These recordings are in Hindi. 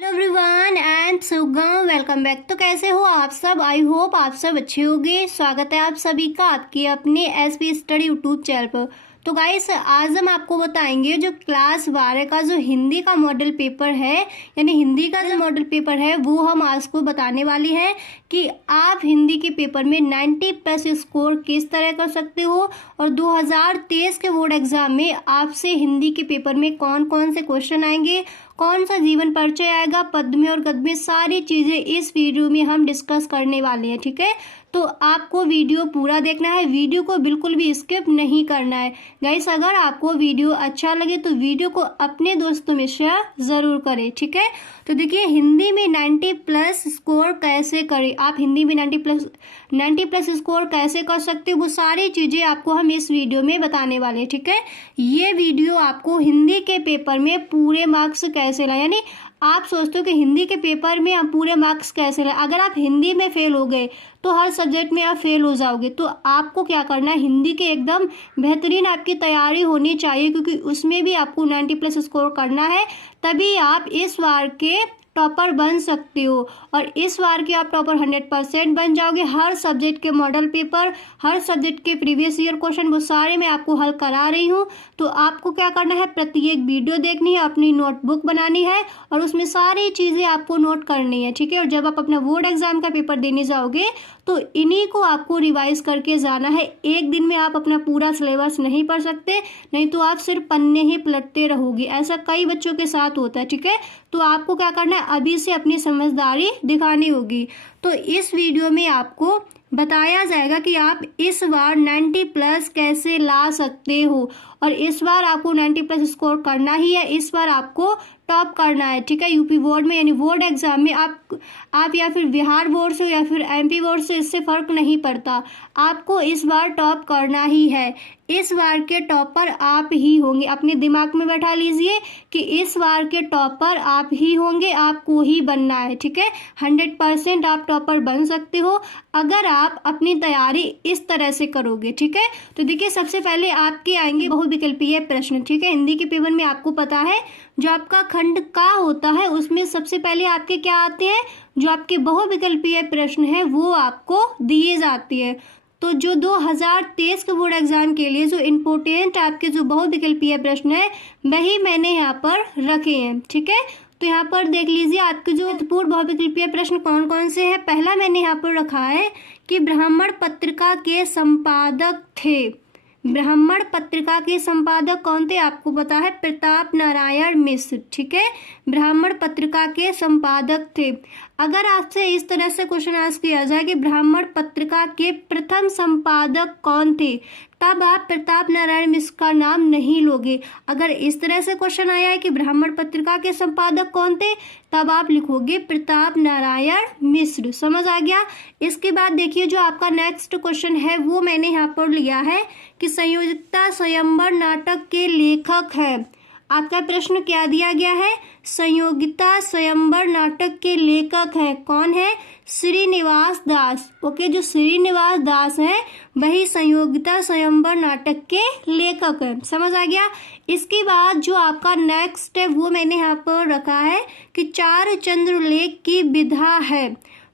हेलो एवरीवन, आई एम सुगम। Welcome back. तो कैसे हो आप सब? आई होप आप सब अच्छे होंगे। स्वागत है आप सभी का आपके अपने एसपी स्टडी यूट्यूब चैनल पर। तो गाइस, आज हम आपको बताएंगे जो क्लास 12 का जो हिंदी का मॉडल पेपर है, यानी हिंदी का जो मॉडल पेपर है वो हम आज को बताने वाली है कि आप हिंदी के पेपर में 90+ स्कोर किस तरह कर सकते हो और 2023 के बोर्ड एग्जाम में आपसे हिंदी के पेपर में कौन कौन से क्वेश्चन आएंगे, कौन सा जीवन परिचय आएगा, पद्य में और गद्य में, सारी चीज़ें इस वीडियो में हम डिस्कस करने वाले हैं। ठीक है, तो आपको वीडियो पूरा देखना है, वीडियो को बिल्कुल भी स्किप नहीं करना है। गाइस, अगर आपको वीडियो अच्छा लगे तो वीडियो को अपने दोस्तों में शेयर ज़रूर करें। ठीक है, तो देखिए हिंदी में 90+ स्कोर कैसे करें, आप हिंदी में 90+ स्कोर कैसे कर सकते हो, वो सारी चीज़ें आपको हम इस वीडियो में बताने वाले हैं। ठीक है, ये वीडियो आपको हिंदी के पेपर में पूरे मार्क्स कैसे लाए, यानी आप सोचते हो कि हिंदी के पेपर में आप पूरे मार्क्स कैसे लाए। अगर आप हिंदी में फेल हो गए तो हर सब्जेक्ट में आप फेल हो जाओगे। तो आपको क्या करना है, हिंदी के एकदम बेहतरीन आपकी तैयारी होनी चाहिए, क्योंकि उसमें भी आपको 90+ स्कोर करना है, तभी आप इस बार के टॉपर बन सकते हो। और इस बार के आप टॉपर 100% बन जाओगे। हर सब्जेक्ट के मॉडल पेपर, हर सब्जेक्ट के प्रीवियस ईयर क्वेश्चन, वो सारे मैं आपको हल करा रही हूँ। तो आपको क्या करना है, प्रत्येक वीडियो देखनी है, अपनी नोटबुक बनानी है और उसमें सारी चीज़ें आपको नोट करनी है। ठीक है, और जब आप अपना बोर्ड एग्जाम का पेपर देने जाओगे तो इन्हीं को आपको रिवाइज करके जाना है। एक दिन में आप अपना पूरा सिलेबस नहीं पढ़ सकते, नहीं तो आप सिर्फ पन्ने ही पलटते रहोगे। ऐसा कई बच्चों के साथ होता है। ठीक है, तो आपको क्या करना है, अभी से अपनी समझदारी दिखानी होगी। तो इस वीडियो में आपको बताया जाएगा कि आप इस बार 90+ कैसे ला सकते हो, और इस बार आपको 90+ स्कोर करना ही है। इस बार आपको टॉप करना है। ठीक है, यूपी बोर्ड में यानी बोर्ड एग्जाम में आप या फिर बिहार बोर्ड से या फिर एमपी बोर्ड से, इससे फर्क नहीं पड़ता, आपको इस बार टॉप करना ही है। इस बार के टॉपर आप ही होंगे। अपने दिमाग में बैठा लीजिए कि इस बार के टॉपर आप ही होंगे, आपको ही बनना है। ठीक है, 100% आप टॉपर बन सकते हो अगर आप अपनी तैयारी इस तरह से करोगे। ठीक है, तो देखिए सबसे पहले आपके आएंगे बहुविकल्पीय प्रश्न। ठीक है, हिंदी के पेपर में आपको पता है जो आपका खंड का होता है उसमें सबसे पहले आपके क्या आते हैं, जो आपके बहुविकल्पीय प्रश्न है वो आपको दिए जाते हैं। तो जो 2023 के बोर्ड एग्जाम के लिए जो इम्पोर्टेंट आपके जो बहुविकल्पीय प्रश्न है वही मैंने यहाँ पर रखे हैं। ठीक है, तो यहाँ पर देख लीजिए आपके जो महत्वपूर्ण बहुविकल्पीय प्रश्न कौन कौन से हैं। पहला मैंने यहाँ पर रखा है कि ब्राह्मण पत्रिका के संपादक थे। ब्राह्मण पत्रिका के संपादक कौन थे, आपको पता है, प्रताप नारायण मिश्र। ठीक है, ब्राह्मण पत्रिका के संपादक थे। अगर आपसे इस तरह से क्वेश्चन आस्क किया जाए कि ब्राह्मण पत्रिका के प्रथम संपादक कौन थे, तब आप प्रताप नारायण मिश्र का नाम नहीं लोगे। अगर इस तरह से क्वेश्चन आया है कि ब्राह्मण पत्रिका के संपादक कौन थे, तब आप लिखोगे प्रताप नारायण मिश्र। समझ आ गया। इसके बाद देखिए जो आपका नेक्स्ट क्वेश्चन है वो मैंने यहाँ पर लिया है कि संयोजिता स्वयंवर नाटक के लेखक है। आपका प्रश्न क्या दिया गया है, संयोगिता स्वयंवर नाटक के लेखक है, कौन है, श्रीनिवास दास। ओके, जो श्रीनिवास दास है वही संयोगिता स्वयंवर नाटक के लेखक है। समझ आ गया। इसके बाद जो आपका नेक्स्ट है वो मैंने यहाँ पर रखा है कि चार चंद्रलेख की विधा है।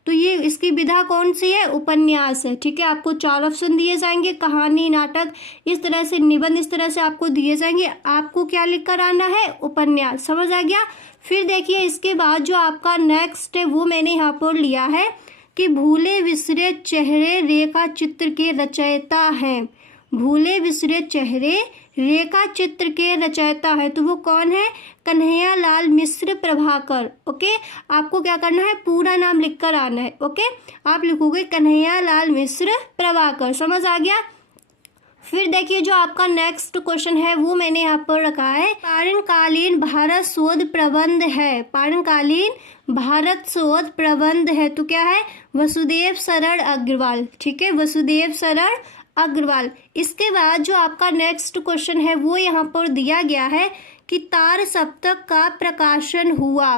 तो ये इसकी विधा कौन सी है, उपन्यास है। ठीक है, आपको 4 ऑप्शन दिए जाएंगे, कहानी, नाटक, इस तरह से निबंध, इस तरह से आपको दिए जाएंगे। आपको क्या लिख कर आना है, उपन्यास। समझ आ गया। फिर देखिए इसके बाद जो आपका नेक्स्ट है वो मैंने यहाँ पर लिया है कि भूले बिसरे चेहरे रेखा चित्र के रचयिता हैं। भूले बिसरे चेहरे रेखा चित्र के रचयिता है, तो वो कौन है, कन्हैयालाल मिश्र प्रभाकर। ओके, आपको क्या करना है, पूरा नाम लिखकर आना है। ओके, आप लिखोगे कन्हैयालाल मिश्र प्रभाकर। समझ आ गया। फिर देखिए जो आपका नेक्स्ट क्वेश्चन है वो मैंने यहाँ पर रखा है, पारणकालीन भारत शोध प्रबंध है। पारणकालीन भारत शोध प्रबंध है, तो क्या है, वसुदेव शरण अग्रवाल। ठीक है, वसुदेव शरण अग्रवाल। इसके बाद जो आपका नेक्स्ट क्वेश्चन है वो यहाँ पर दिया गया है कि तार सप्तक का प्रकाशन हुआ।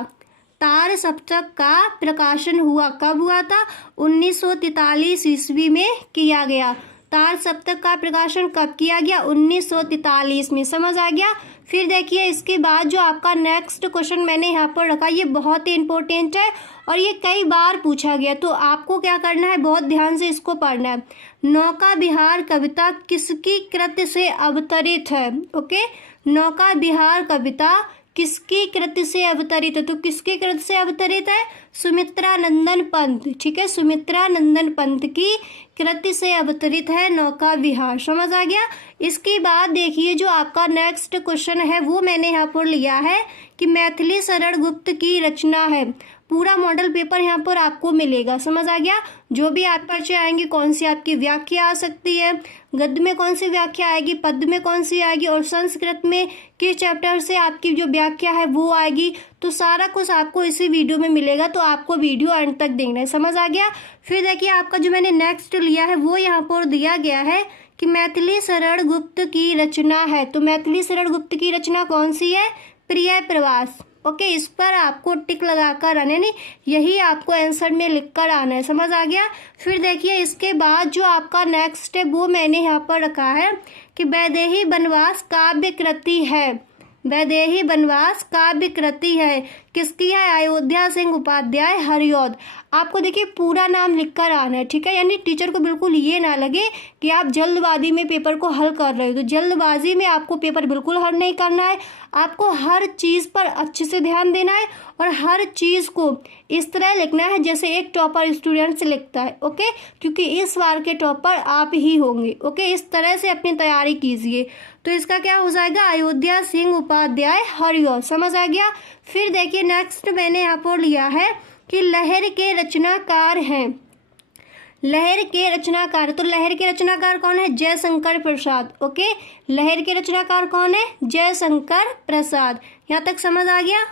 तार सप्तक का प्रकाशन हुआ कब हुआ था, 1943 ईस्वी में किया गया। तार सप्तक का प्रकाशन कब किया गया, 1943 में। समझ आ गया। फिर देखिए इसके बाद जो आपका नेक्स्ट क्वेश्चन मैंने यहाँ पर रखा, ये बहुत ही इंपॉर्टेंट है और ये कई बार पूछा गया, तो आपको क्या करना है, बहुत ध्यान से इसको पढ़ना है। नौका विहार कविता किसकी कृति से अवतरित है? ओके, नौका विहार कविता किसकी कृति से अवतरित है? तो किसकी कृति से अवतरित है? सुमित्रा नंदन पंत। ठीक है, सुमित्रा नंदन पंत की कृति से अवतरित है नौका विहार। समझ आ गया। इसके बाद देखिए जो आपका नेक्स्ट क्वेश्चन है वो मैंने यहाँ पर लिया है कि मैथिली शरण गुप्त की रचना है। पूरा मॉडल पेपर यहाँ पर आपको मिलेगा। समझ आ गया। जो भी आप परिचय आएंगे, कौन सी आपकी व्याख्या आ सकती है, गद्य में कौन सी व्याख्या आएगी, पद्य में कौन सी आएगी, और संस्कृत में किस चैप्टर से आपकी जो व्याख्या है वो आएगी, तो सारा कुछ आपको इसी वीडियो में मिलेगा। तो आपको वीडियो अंत तक देखना है। समझ आ गया। फिर देखिए आपका जो मैंने नेक्स्ट लिया है वो यहाँ पर दिया गया है कि मैथिली शरण गुप्त की रचना है। तो मैथिली शरण गुप्त की रचना कौन सी है? प्रिय प्रवास। ओके, इस पर आपको टिक लगाकर आना है, नहीं यही आपको आंसर में लिखकर आना है। समझ आ गया। फिर देखिए इसके बाद जो आपका नेक्स्ट है वो मैंने यहाँ पर रखा है कि वैदेही वनवास काव्य कृति है। वैदेही वनवास काव्य कृति है किसकी है? अयोध्या सिंह उपाध्याय हरिऔध। आपको देखिए पूरा नाम लिखकर आना है। ठीक है, यानी टीचर को बिल्कुल ये ना लगे कि आप जल्दबाजी में पेपर को हल कर रहे हो। तो जल्दबाजी में आपको पेपर बिल्कुल हल नहीं करना है। आपको हर चीज़ पर अच्छे से ध्यान देना है और हर चीज़ को इस तरह लिखना है जैसे एक टॉपर स्टूडेंट से लिखता है। ओके, क्योंकि इस बार के टॉपर आप ही होंगे। ओके, इस तरह से अपनी तैयारी कीजिए। तो इसका क्या हो जाएगा? अयोध्या सिंह उपाध्याय हरिऔध। समझ आ गया। फिर देखिए नेक्स्ट मैंने यहाँ पर लिया है कि लहर के रचनाकार हैं। लहर के रचनाकार, तो लहर के रचनाकार कौन है? जयशंकर प्रसाद। ओके, लहर के रचनाकार कौन है? जयशंकर प्रसाद। यहाँ तक समझ आ गया।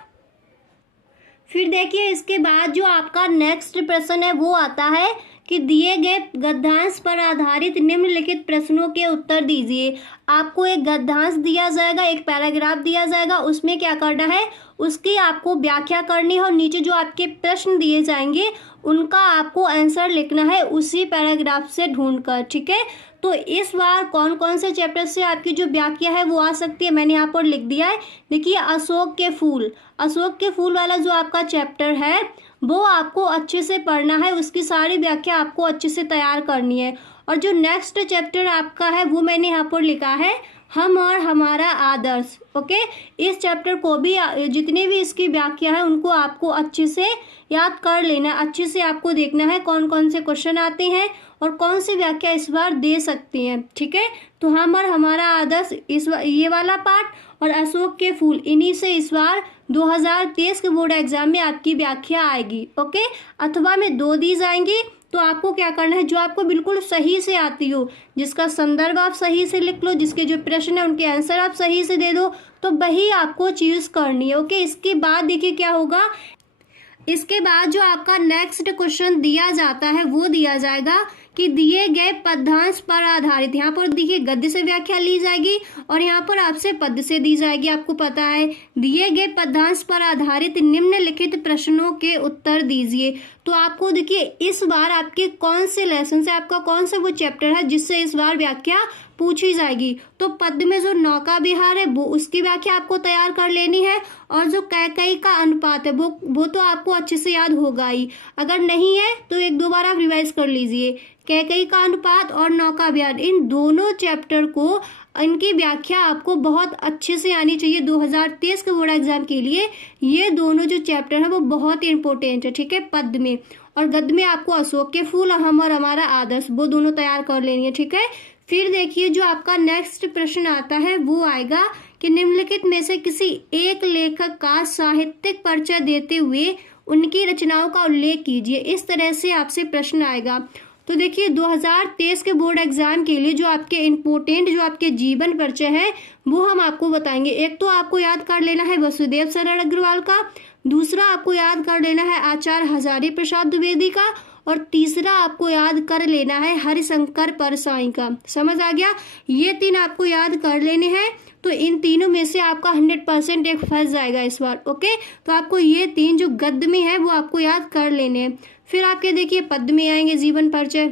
फिर देखिए इसके बाद जो आपका नेक्स्ट प्रश्न है वो आता है कि दिए गए गद्यांश पर आधारित निम्नलिखित प्रश्नों के उत्तर दीजिए। आपको एक गद्यांश दिया जाएगा, एक पैराग्राफ दिया जाएगा, उसमें क्या करना है, उसकी आपको व्याख्या करनी है और नीचे जो आपके प्रश्न दिए जाएंगे उनका आपको आंसर लिखना है उसी पैराग्राफ से ढूंढकर। ठीक है, तो इस बार कौन कौन से चैप्टर से आपकी जो व्याख्या है वो आ सकती है मैंने यहाँ पर लिख दिया है। देखिए अशोक के फूल, अशोक के फूल वाला जो आपका चैप्टर है वो आपको अच्छे से पढ़ना है, उसकी सारी व्याख्या आपको अच्छे से तैयार करनी है। और जो नेक्स्ट चैप्टर आपका है वो मैंने यहाँ पर लिखा है हम और हमारा आदर्श। ओके, इस चैप्टर को भी जितने भी इसकी व्याख्या है उनको आपको अच्छे से याद कर लेना, अच्छे से आपको देखना है कौन कौन से क्वेश्चन आते हैं और कौन सी व्याख्या इस बार दे सकती हैं। ठीक है, तो हम और हमारा आदर्श इस ये वाला पार्ट और अशोक के फूल, इन्हीं से इस बार 2023 के बोर्ड एग्जाम में आपकी व्याख्या आएगी। ओके, अथवा में 2 दी जाएंगी। तो आपको क्या करना है, जो आपको बिल्कुल सही से आती हो, जिसका संदर्भ आप सही से लिख लो, जिसके जो प्रश्न है उनके आंसर आप सही से दे दो, तो वही आपको चीज करनी है। ओके, इसके बाद देखिए क्या होगा, इसके बाद जो आपका नेक्स्ट क्वेश्चन दिया जाता है वो दिया जाएगा कि दिए गए पद्यांश पर आधारित, यहाँ पर देखिए गद्य से व्याख्या ली जाएगी और यहाँ पर आपसे पद्य से दी जाएगी। आपको पता है दिए गए पद्यांश पर आधारित निम्नलिखित प्रश्नों के उत्तर दीजिए। तो आपको देखिए इस बार आपके कौन से लेसन से, आपका कौन सा वो चैप्टर है जिससे इस बार व्याख्या पूछी जाएगी। तो पद्य में जो नौका विहार है वो उसकी व्याख्या आपको तैयार कर लेनी है और जो कैकई का अनुपात है वो तो आपको अच्छे से याद होगा ही। अगर नहीं है तो 1-2 बार आप रिवाइज कर लीजिए। कैकई का अनुपात और नौका विहार, इन दोनों चैप्टर को, इनकी व्याख्या आपको बहुत अच्छे से आनी चाहिए 2023 के बोर्ड एग्जाम के लिए। ये दोनों जो चैप्टर है वो बहुत ही इंपॉर्टेंट है। ठीक है, पद्य में और गद्य में आपको अशोक के फूल और हम और हमारा आदर्श, वो दोनों तैयार कर लेनी है। ठीक है, फिर देखिए जो आपका नेक्स्ट प्रश्न आता है वो आएगा कि निम्नलिखित में से किसी एक लेखक का साहित्यिक परिचय देते हुए उनकी रचनाओं का उल्लेख कीजिए। इस तरह से आपसे प्रश्न आएगा। तो देखिए 2023 के बोर्ड एग्जाम के लिए जो आपके इम्पोर्टेंट जो आपके जीवन परिचय है वो हम आपको बताएंगे। एक तो आपको याद कर लेना है वसुदेव शरण अग्रवाल का, दूसरा आपको याद कर लेना है आचार्य हजारी प्रसाद द्विवेदी का, और तीसरा आपको याद कर लेना है हरिशंकर परसाई का। समझ आ गया, ये 3 आपको याद कर लेने हैं। तो इन तीनों में से आपका 100% एक फंस जाएगा इस बार। ओके, तो आपको ये 3 जो गद्य में है वो आपको याद कर लेने हैं। फिर आपके देखिए पद्य में आएंगे जीवन परिचय,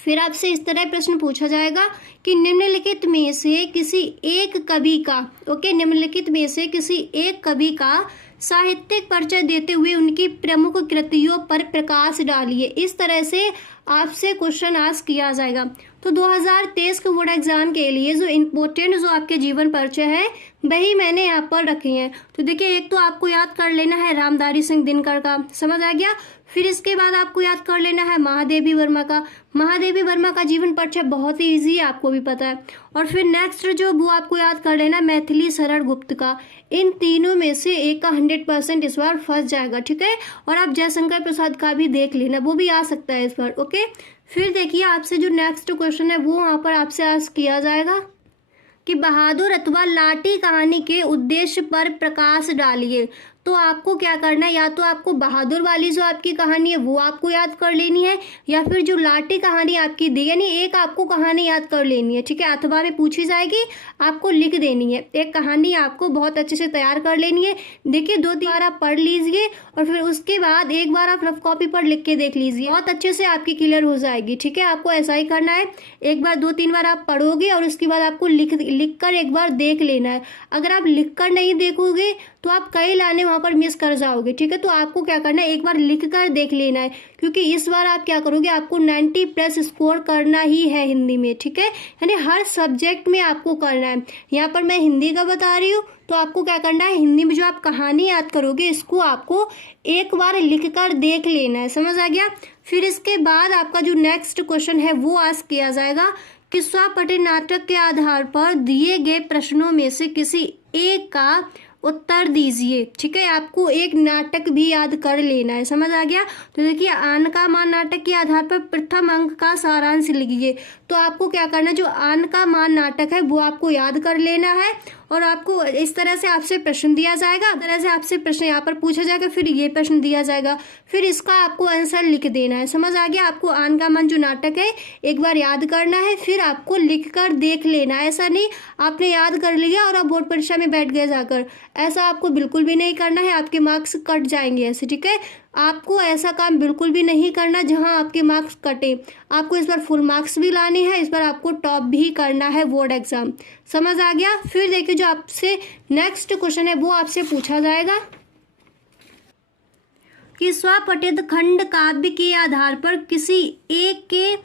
फिर आपसे इस तरह प्रश्न पूछा जाएगा कि निम्नलिखित में से किसी एक कवि का, ओके, निम्नलिखित में से किसी एक कवि का साहित्यिक परिचय देते हुए उनकी प्रमुख कृतियों पर प्रकाश डालिए। इस तरह से आपसे क्वेश्चन आस्क किया जाएगा। तो 2023 के बोर्ड एग्जाम के लिए जो इम्पोर्टेंट जो आपके जीवन परिचय है वही मैंने यहाँ पर रखे हैं। तो देखिए, एक तो आपको याद कर लेना है रामधारी सिंह दिनकर का, समझ आ गया। फिर इसके बाद आपको याद कर लेना है महादेवी वर्मा का। महादेवी वर्मा का जीवन परिचय बहुत ही ईजी है, आपको भी पता है। और फिर नेक्स्ट जो वो आपको याद कर लेना मैथिली शरण गुप्त का। इन तीनों में से एक का 100% इस बार फंस जाएगा, ठीक है। और आप जयशंकर प्रसाद का भी देख लेना, वो भी आ सकता है इस बार, ओके। फिर देखिए, आपसे जो नेक्स्ट क्वेश्चन है वो वहाँ पर आपसे आस्क किया जाएगा कि बहादुर अथवा लाठी कहानी के उद्देश्य पर प्रकाश डालिए। तो आपको क्या करना है, या तो आपको बहादुर वाली जो आपकी कहानी है वो आपको याद कर लेनी है, या फिर जो लाठी कहानी आपकी दी, यानी एक आपको कहानी याद कर लेनी है, ठीक है। अथवा में पूछी जाएगी, आपको लिख देनी है। एक कहानी आपको बहुत अच्छे से तैयार कर लेनी है। देखिए, 2-3 बार आप पढ़ लीजिए और फिर उसके बाद एक बार आप रफ कॉपी पर लिख के देख लीजिए, बहुत अच्छे से आपकी क्लियर हो जाएगी, ठीक है। आपको ऐसा ही करना है, एक बार 2-3 बार आप पढ़ोगे और उसके बाद आपको लिख कर एक बार देख लेना है। अगर आप लिख कर नहीं देखोगे तो आप कई लाने वहाँ पर मिस कर जाओगे, ठीक है। तो आपको क्या करना है, एक बार लिख कर देख लेना है, क्योंकि इस बार आप क्या करोगे, आपको 90+ स्कोर करना ही है हिंदी में, ठीक है। यानी हर सब्जेक्ट में आपको करना है। यहाँ पर मैं हिंदी का बता रही हूँ, तो आपको क्या करना है, हिंदी में जो आप कहानी याद करोगे इसको आपको एक बार लिख कर देख लेना है, समझ आ गया। फिर इसके बाद आपका जो नेक्स्ट क्वेश्चन है वो आस्क किया जाएगा कि स्वपठित नाटक के आधार पर दिए गए प्रश्नों में से किसी एक का उत्तर दीजिए, ठीक है। आपको एक नाटक भी याद कर लेना है, समझ आ गया। तो देखिए, आन का मान नाटक के आधार पर प्रथम अंक का सारांश लिखिए। तो आपको क्या करना है, जो आन का मान नाटक है वो आपको याद कर लेना है और आपको इस तरह से आपसे प्रश्न दिया जाएगा, इस तरह से आपसे प्रश्न यहाँ पर पूछा जाएगा, फिर ये प्रश्न दिया जाएगा, फिर इसका आपको आंसर लिख देना है, समझ आ गया। आपको आन का मान जो नाटक है एक बार याद करना है, फिर आपको लिख कर देख लेना है। ऐसा नहीं आपने याद कर लिया और आप बोर्ड परीक्षा में बैठ गए जाकर, ऐसा आपको बिल्कुल भी नहीं करना है, आपके मार्क्स कट जाएंगे ऐसे, ठीक है। आपको ऐसा काम बिल्कुल भी नहीं करना जहां आपके मार्क्स कटे। आपको इस बार फुल मार्क्स भी लाने हैं, इस बार आपको टॉप भी करना है बोर्ड एग्जाम, समझ आ गया। फिर देखिए, जो आपसे नेक्स्ट क्वेश्चन है वो आपसे पूछा जाएगा कि स्वपठित खंड काव्य के आधार पर किसी एक के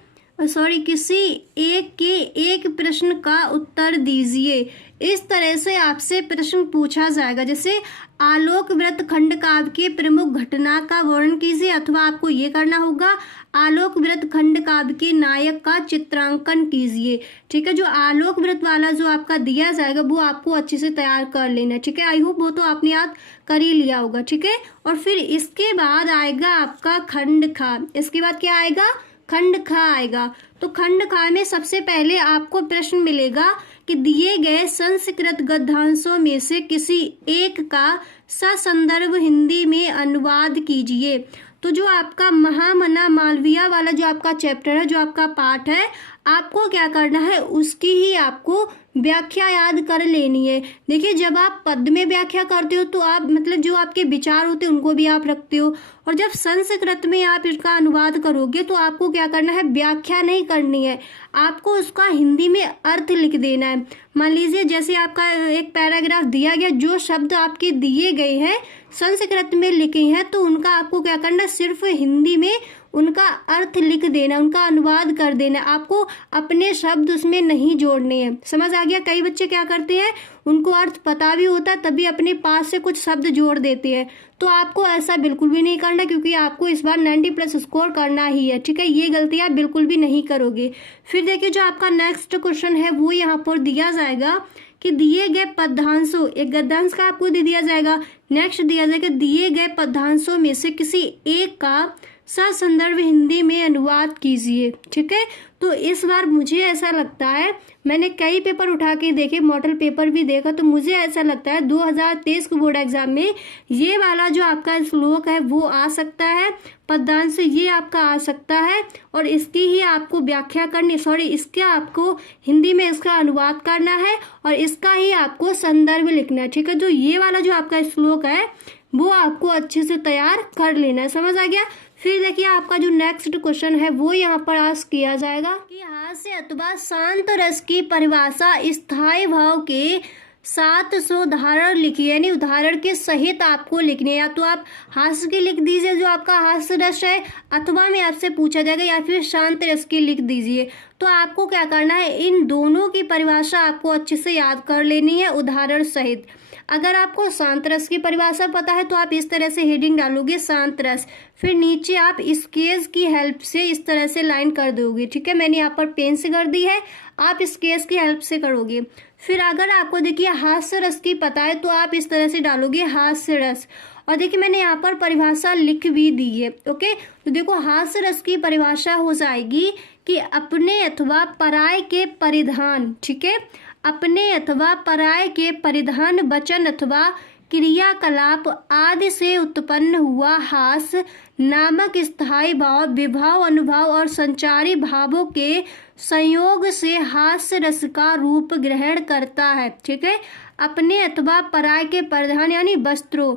एक प्रश्न का उत्तर दीजिए। इस तरह से आपसे प्रश्न पूछा जाएगा, जैसे आलोक व्रत खंड काव्य के प्रमुख घटना का वर्णन कीजिए, अथवा आपको ये करना होगा आलोक व्रत खंड काव्य के नायक का चित्रांकन कीजिए, ठीक है। जो आलोक व्रत वाला जो आपका दिया जाएगा वो आपको अच्छे से तैयार कर लेना, ठीक है। आई होप वो तो आपने याद कर ही लिया होगा, ठीक है। और फिर इसके बाद आएगा आपका खंड खा। इसके बाद क्या आएगा, खंड खा आएगा। तो खंड खा में सबसे पहले आपको प्रश्न मिलेगा कि दिए गए संस्कृत गद्यांशों में से किसी एक का ससंदर्भ हिंदी में अनुवाद कीजिए। तो जो आपका महामना मालविया वाला जो आपका चैप्टर है, जो आपका पाठ है, आपको क्या करना है, उसकी ही आपको व्याख्या याद कर लेनी है। देखिए, जब आप पद में व्याख्या करते हो तो आप मतलब जो आपके विचार होते हैं उनको भी आप रखते हो, और जब संस्कृत में आप इसका अनुवाद करोगे तो आपको क्या करना है, व्याख्या नहीं करनी है, आपको उसका हिंदी में अर्थ लिख देना है। मान लीजिए जैसे आपका एक पैराग्राफ दिया गया, जो शब्द आपके दिए गए हैं संस्कृत में लिखे हैं, तो उनका आपको क्या करना, सिर्फ हिंदी में उनका अर्थ लिख देना, उनका अनुवाद कर देना। आपको अपने शब्द उसमें नहीं जोड़ने हैं, समझ आ गया। कई बच्चे क्या करते हैं, उनको अर्थ पता भी होता है तभी अपने पास से कुछ शब्द जोड़ देते हैं। तो आपको ऐसा बिल्कुल भी नहीं करना, क्योंकि आपको इस बार 90+ स्कोर करना ही है, ठीक है। ये गलतियां बिल्कुल भी नहीं करोगे। फिर देखिए, जो आपका नेक्स्ट क्वेश्चन है वो यहाँ पर दिया जाएगा कि दिए गए पदांशों, एक गद्यांश का आपको दे दिया जाएगा, नेक्स्ट दिया जाएगा दिए गए पदांशों में से किसी एक का ससंदर्भ हिंदी में अनुवाद कीजिए, ठीक है। तो इस बार मुझे ऐसा लगता है, मैंने कई पेपर उठा के देखे, मॉडल पेपर भी देखा, तो मुझे ऐसा लगता है 2023 के बोर्ड एग्जाम में ये वाला जो आपका श्लोक है वो आ सकता है, पदांश ये आपका आ सकता है, और इसकी ही आपको व्याख्या करनी, इसका आपको हिंदी में इसका अनुवाद करना है और इसका ही आपको संदर्भ लिखना है, ठीक है। जो ये वाला जो आपका श्लोक है वो आपको अच्छे से तैयार कर लेना है, समझ आ गया। फिर देखिए आपका जो नेक्स्ट क्वेश्चन है वो यहाँ पर आस्क किया जाएगा कि हास्य अथवा शांत रस की परिभाषा स्थायी भाव के 700 उदाहरण लिखिए, यानी उदाहरण के सहित आपको लिखने, या तो आप हास्य की लिख दीजिए जो आपका हास्य रस है, अथवा में आपसे पूछा जाएगा या फिर शांत रस की लिख दीजिए। तो आपको क्या करना है, इन दोनों की परिभाषा आपको अच्छे से याद कर लेनी है उदाहरण सहित। अगर आपको शांत रस की परिभाषा पता है तो आप इस तरह से हेडिंग डालोगे शांत रस, फिर नीचे आप स्केच की हेल्प से इस तरह से लाइन कर दोगे। ठीक है, मैंने यहाँ पर पेन से कर दी है, आप स्केच की हेल्प से करोगे। फिर अगर आपको देखिए हास्य रस की पता है तो आप इस तरह से डालोगे हास्य रस, और देखिए मैंने यहाँ पर परिभाषा लिख भी दी है। ओके, तो देखो हास्य रस की परिभाषा हो जाएगी कि अपने अथवा पराय के परिधान, ठीक है, अपने अथवा पराय के परिधान, वचन अथवा क्रियाकलाप आदि से उत्पन्न हुआ हास्य नामक स्थायी भाव, विभाव, अनुभाव और संचारी भावों के संयोग से हास्य रस का रूप ग्रहण करता है। ठीक है, अपने अथवा पराय के परिधान यानी वस्त्रों,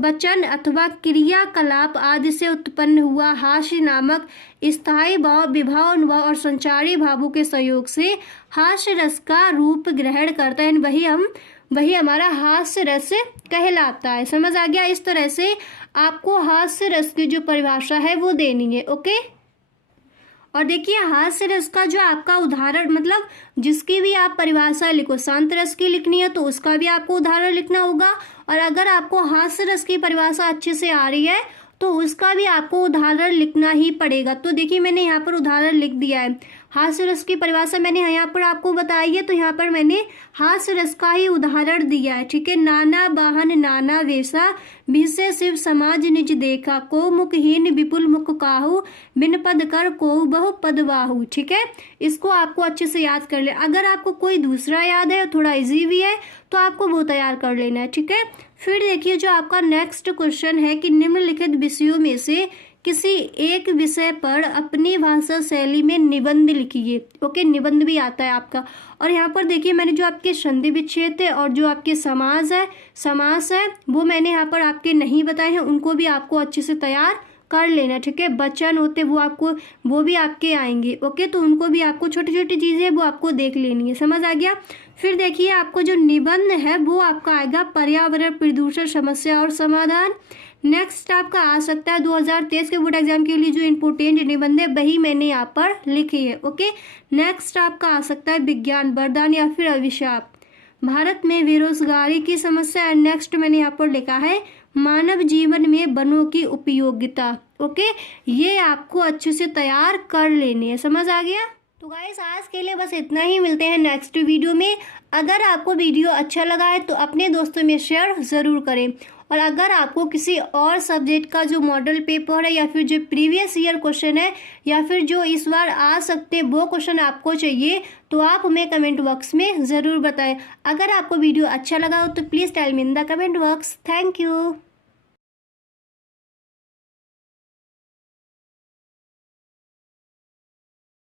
वचन अथवा क्रियाकलाप आदि से उत्पन्न हुआ हास्य नामक स्थायी भाव, विभाव, अनुभाव और संचारी भावों के संयोग से हास्य रस का रूप ग्रहण करता है, वही हमारा हास्य रस कहलाता है। समझ आ गया? इस तरह से आपको हास्य रस की जो परिभाषा है वो देनी है। ओके, और देखिए हास्य रस का जो आपका उदाहरण, मतलब जिसकी भी आप परिभाषा लिखो, शांत रस की लिखनी है तो उसका भी आपको उदाहरण लिखना होगा, और अगर आपको हास्य रस की परिभाषा अच्छे से आ रही है तो उसका भी आपको उदाहरण लिखना ही पड़ेगा। तो देखिए मैंने यहाँ पर उदाहरण लिख दिया है, हास्य रस की परिभाषा मैंने यहाँ पर आपको बताई है, तो यहाँ पर मैंने हास्य रस का ही उदाहरण दिया है। ठीक है, नाना वाहन नाना वेशा, विषय शिव समाज निज देखा, को मुखहीन विपुल मुख काहू, बिन पद कर को बहु पद वाहू। ठीक है, इसको आपको अच्छे से याद कर ले। अगर आपको कोई दूसरा याद है, थोड़ा इजी भी है, तो आपको वो तैयार कर लेना है। ठीक है, फिर देखिए जो आपका नेक्स्ट क्वेश्चन है कि निम्नलिखित विषयों में से किसी एक विषय पर अपनी भाषा शैली में निबंध लिखिए। ओके, निबंध भी आता है आपका। और यहाँ पर देखिए मैंने जो आपके संधि विच्छेद है और जो आपके समास है वो मैंने यहाँ पर आपके नहीं बताए हैं, उनको भी आपको अच्छे से तैयार कर लेना। ठीक है, वचन होते वो भी आपके आएंगे। ओके, तो उनको भी आपको छोटी छोटी चीज़ें वो आपको देख लेनी है। समझ आ गया? फिर देखिए आपको जो निबंध है वो आपका आएगा पर्यावरण प्रदूषण समस्या और समाधान। नेक्स्ट आपका आ सकता है 2023 के बोर्ड एग्जाम के लिए जो इम्पोर्टेंट निबंध है वही मैंने यहाँ पर लिखी है। ओके, नेक्स्ट आपका आ सकता है विज्ञान वरदान या फिर अभिशाप, भारत में बेरोजगारी की समस्या। एंड नेक्स्ट मैंने यहाँ पर लिखा है मानव जीवन में वनों की उपयोगिता। ओके, ये आपको अच्छे से तैयार कर लेनी है। समझ आ गया? तो गाइस आज के लिए बस इतना ही, मिलते हैं नेक्स्ट वीडियो में। अगर आपको वीडियो अच्छा लगा है तो अपने दोस्तों में शेयर ज़रूर करें, और अगर आपको किसी और सब्जेक्ट का जो मॉडल पेपर है या फिर जो प्रीवियस ईयर क्वेश्चन है या फिर जो इस बार आ सकते हैं वो क्वेश्चन आपको चाहिए तो आप हमें कमेंट बॉक्स में ज़रूर बताएं। अगर आपको वीडियो अच्छा लगा हो तो please tell me in the comment box. Thank you.